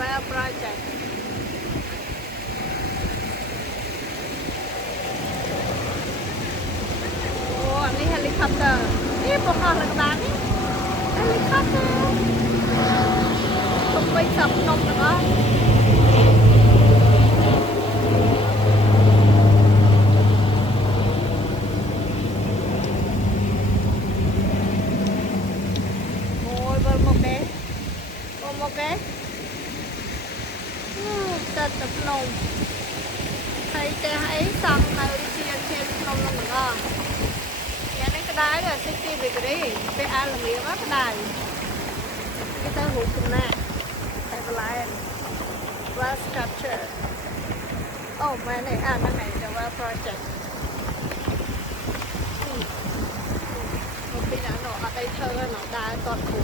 well project អូអានេះ helicopter នេះបោះហោះលើក្បាលនេះ helicopter ទៅវិញសាប់ភ្នំទាំងអស់អូយវិលមកទេចូលមកទេទៅទៅភ្នំហើយផ្ទះអីសង់នៅជាភ្នំនឹងទាំងអស់យ៉ាងនេះក្តៅដល់60 degree ពេលអាលមៀមក្តៅគេទៅរូបកំណាកតែបន្លែ well structure អូមែនទេអាហ្នឹងឯង the well project មកពីណានោះអត់អីធ្វើណោះដើរតតគ្រូ